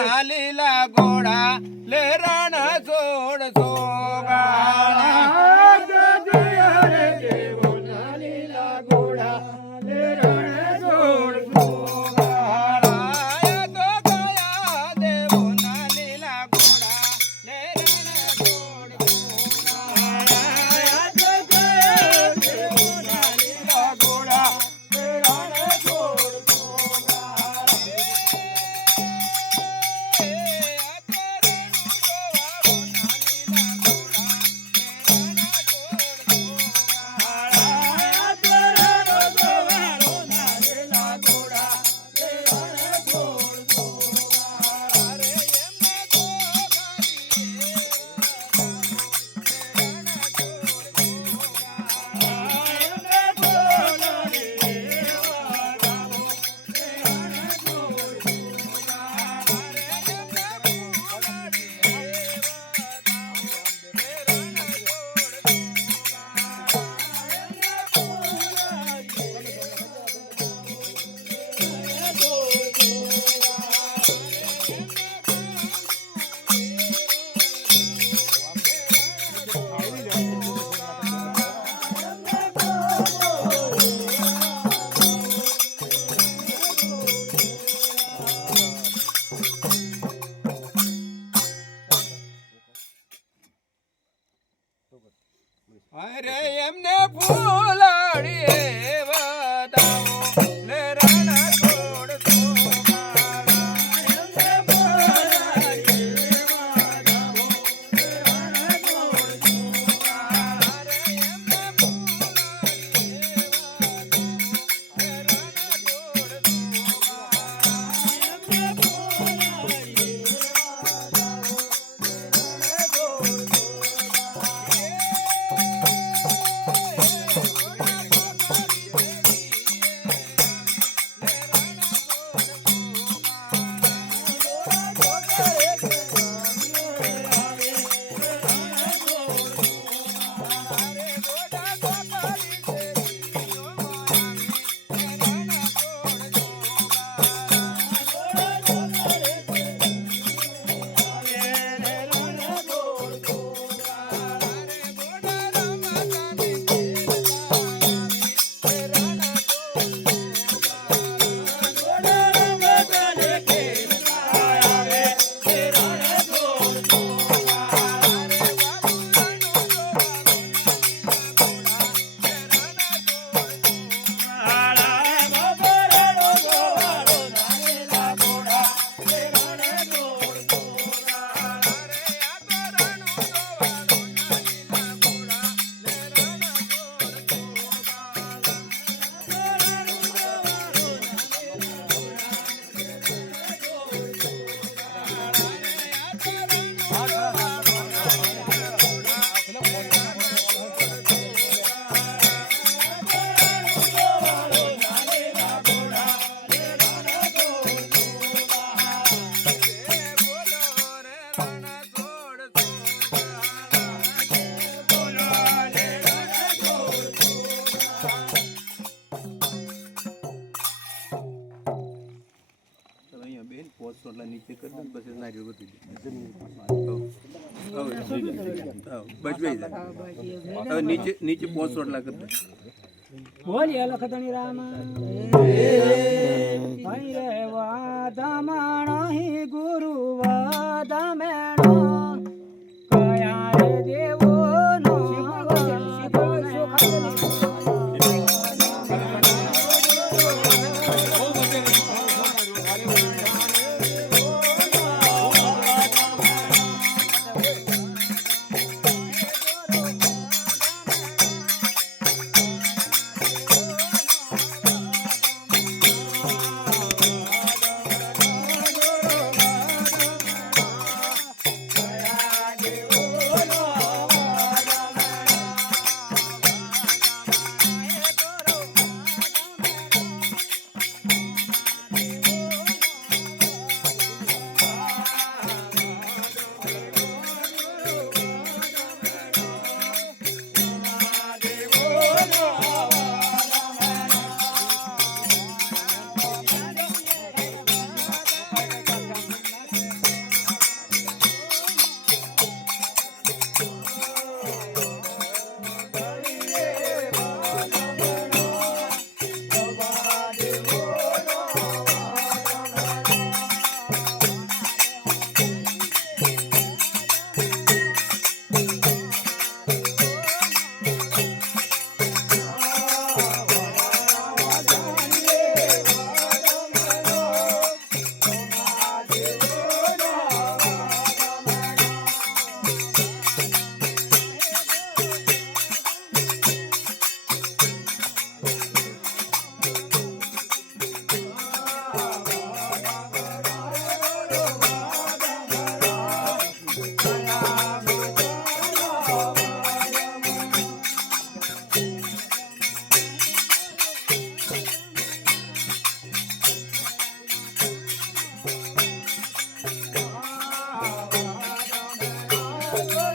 ના લીલા ઘોડા લે રણ છોડ સોગાળા દેવો ના લીલા ઘોડા લે રણ છોડ સોગાળા તો ગયા દેવો ના લીલા ઘોડા લે રણ છોડ સોગાળા તો ગયા દેવો ના લીલા ઘોડા લે રણ છોડ અરે એમને ફૂલડી વધાવો લે રણ છોડ નીચે કરી દો પછી નારિયેળ વધી જાય હવે નીચે નીચે પોચ રોટલા કરી દો બોલીએ લખતણી રામ રે વાધમણો હિ ગુરુ વાધમેણો કયા રે દેવો નો દેવો